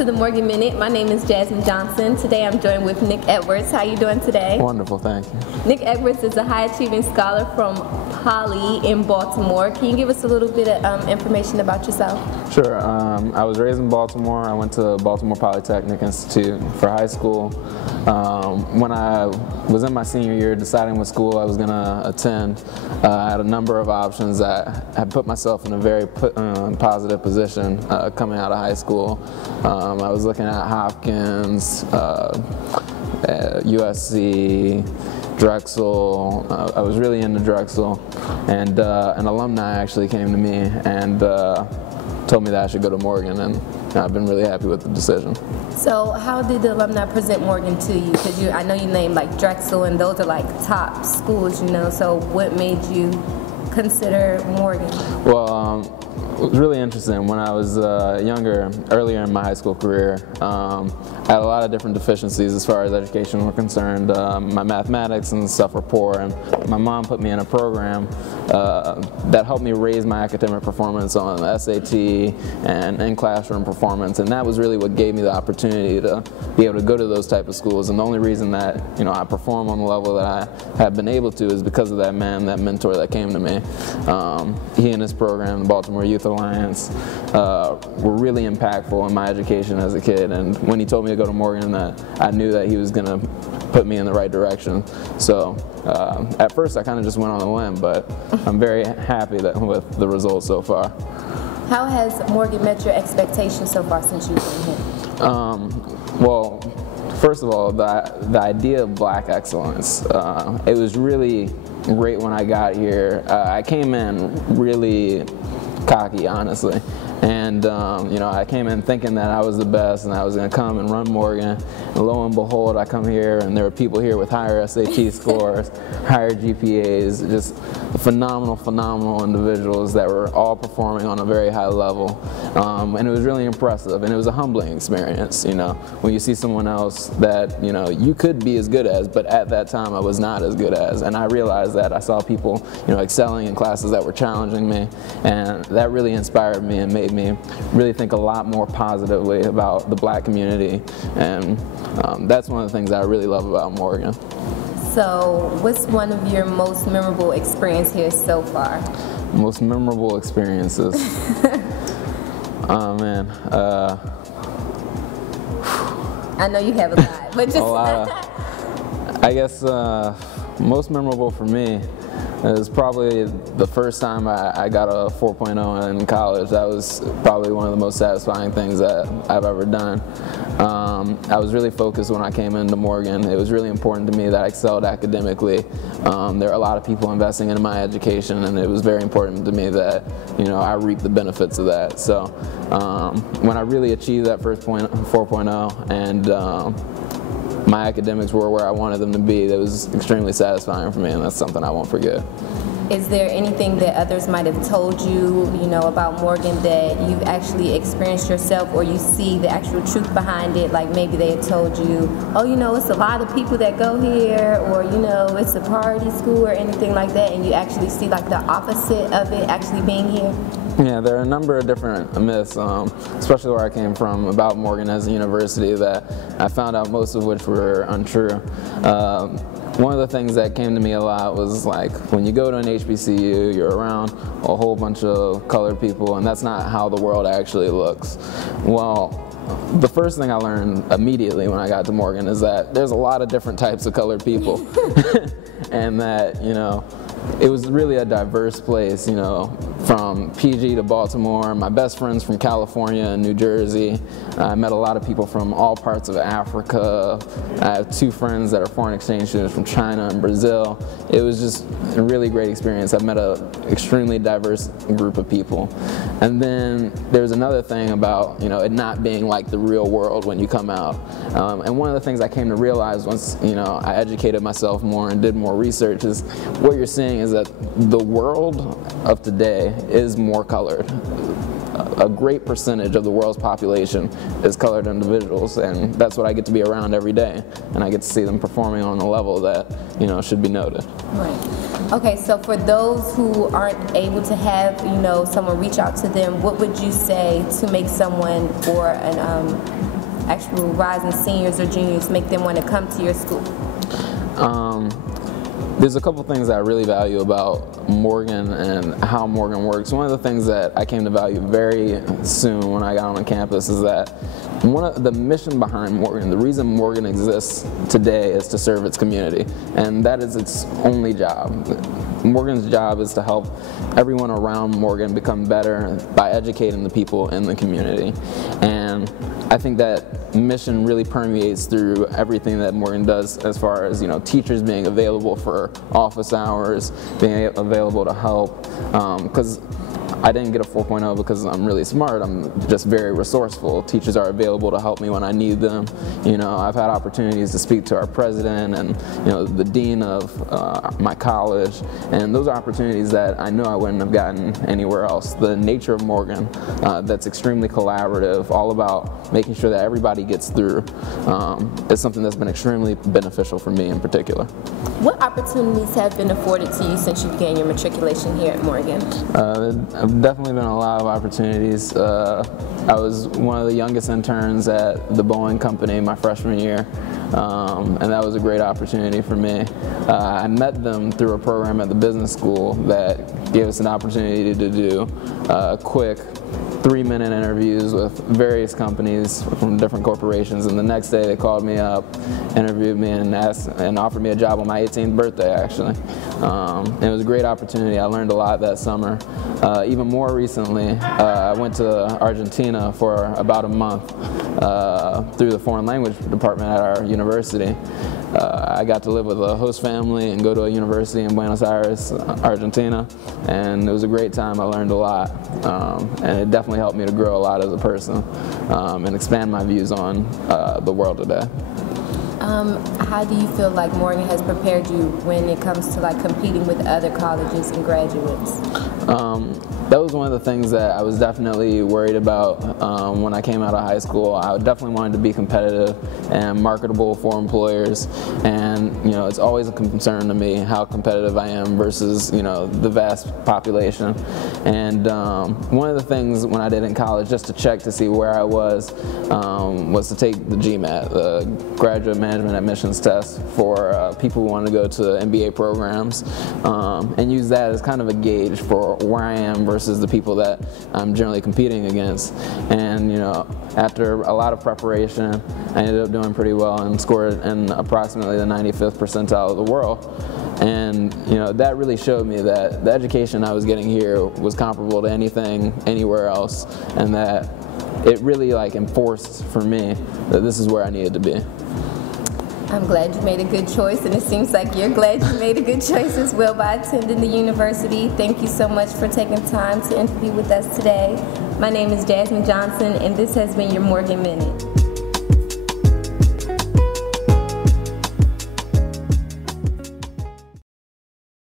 to the Morgan Minute. My name is Jasmine Johnson. Today I'm joined with Nick Edwards. How you doing today? Wonderful, thank you. Nick Edwards is a high-achieving scholar from Poly in Baltimore. Can you give us a little bit of information about yourself? Sure. I was raised in Baltimore. I went to Baltimore Polytechnic Institute for high school. When I was in my senior year deciding what school I was going to attend, I had a number of options that had put myself in a very positive position coming out of high school. I was looking at Hopkins, USC, Drexel. I was really into Drexel, and an alumni actually came to me and told me that I should go to Morgan, and I've been really happy with the decision. So how did the alumni present Morgan to you? Because I know you named like Drexel, and those are like top schools, you know, so what made you consider Morgan? Well, it was really interesting. When I was earlier in my high school career, I had a lot of different deficiencies as far as education were concerned. My mathematics and stuff were poor, and my mom put me in a program that helped me raise my academic performance on the SAT and in classroom performance, and that was really what gave me the opportunity to be able to go to those type of schools. And the only reason that I perform on the level that I have been able to is because of that man, that mentor that came to me. He and his program, the Baltimore Youth Alliance, were really impactful in my education as a kid, and when he told me to go to Morgan, that I knew that he was going to put me in the right direction. So at first I kind of just went on a limb, but I'm very happy with the results so far. How has Morgan met your expectations so far since you've been here? Well, first of all, the idea of black excellence, it was really great when I got here. I came in really cocky, honestly, and I came in thinking that I was the best and I was going to come and run Morgan, and lo and behold, I come here and there were people here with higher SAT scores, higher GPAs, just phenomenal individuals that were all performing on a very high level, and it was really impressive, and it was a humbling experience, when you see someone else that you could be as good as, but at that time I was not as good as, and I realized that. I saw people excelling in classes that were challenging me, and that really inspired me and made me really think a lot more positively about the black community, and that's one of the things that I really love about Morgan. So what's one of your most memorable experiences here so far? Most memorable experiences? Oh man. I know you have a lot, but just a lot. I guess most memorable for me is probably the first time I got a 4.0 in college. That was probably one of the most satisfying things that I've ever done. I was really focused when I came into Morgan. It was really important to me that I excelled academically. There are a lot of people investing in my education, and it was very important to me that I reap the benefits of that. So when I really achieved that first 4.0 and my academics were where I wanted them to be, that was extremely satisfying for me, and that's something I won't forget. Is there anything that others might have told you, about Morgan that you've actually experienced yourself, or you see the actual truth behind it? Like maybe they had told you, oh, it's a lot of people that go here, or it's a party school or anything like that, and you actually see like the opposite of it actually being here? Yeah, there are a number of different myths, especially where I came from, about Morgan as a university that I found out most of which were untrue. One of the things that came to me a lot was like when you go to an HBCU, you're around a whole bunch of colored people, and that's not how the world actually looks. Well, the first thing I learned immediately when I got to Morgan is that there's a lot of different types of colored people, and that it was really a diverse place, from PG to Baltimore. My best friends from California and New Jersey. I met a lot of people from all parts of Africa. I have two friends that are foreign exchange students from China and Brazil. It was just a really great experience. I met an extremely diverse group of people. And then there's another thing about it not being like the real world when you come out. And one of the things I came to realize once I educated myself more and did more research is what you're seeing is that the world of today is more colored. A great percentage of the world's population is colored individuals, and that's what I get to be around every day, and I get to see them performing on a level that should be noted. Right. Okay, so for those who aren't able to have someone reach out to them, what would you say to make someone or an actual rising seniors or juniors make them want to come to your school? There's a couple things that I really value about Morgan and how Morgan works. One of the things that I came to value very soon when I got on campus is that one of the mission behind Morgan, the reason Morgan exists today, is to serve its community, and that is its only job. Morgan's job is to help everyone around Morgan become better by educating the people in the community. And I think that mission really permeates through everything that Morgan does, as far as, teachers being available for office hours, being available to help, because I didn't get a 4.0 because I'm really smart. I'm just very resourceful. Teachers are available to help me when I need them. I've had opportunities to speak to our president and the dean of my college, and those are opportunities that I know I wouldn't have gotten anywhere else. The nature of Morgan, that's extremely collaborative, all about making sure that everybody gets through, is something that's been extremely beneficial for me in particular. What opportunities have been afforded to you since you began your matriculation here at Morgan? Definitely been a lot of opportunities. I was one of the youngest interns at the Boeing company my freshman year, and that was a great opportunity for me. I met them through a program at the business school that gave us an opportunity to do quick 3-minute interviews with various companies from different corporations, and the next day they called me up, interviewed me, and offered me a job on my 18th birthday, actually. It was a great opportunity. I learned a lot that summer. Even more recently, I went to Argentina for about a month through the foreign language department at our university. I got to live with a host family and go to a university in Buenos Aires, Argentina, and it was a great time. I learned a lot, and it definitely helped me to grow a lot as a person and expand my views on the world today. How do you feel like Morgan has prepared you when it comes to competing with other colleges and graduates? That was one of the things that I was definitely worried about when I came out of high school. I definitely wanted to be competitive and marketable for employers, and it's always a concern to me how competitive I am versus the vast population. And one of the things when I did in college, just to check to see where I was to take the GMAT, the Graduate Management Admissions Test, for people who want to go to MBA programs, and use that as kind of a gauge for where I am versus the people that I'm generally competing against. And after a lot of preparation, I ended up doing pretty well and scored in approximately the 95th percentile of the world. And that really showed me that the education I was getting here was comparable to anything anywhere else, and that it really enforced for me that this is where I needed to be. I'm glad you made a good choice, and it seems like you're glad you made a good choice as well by attending the university. Thank you so much for taking time to interview with us today. My name is Jasmine Johnson, and this has been your Morgan Minute.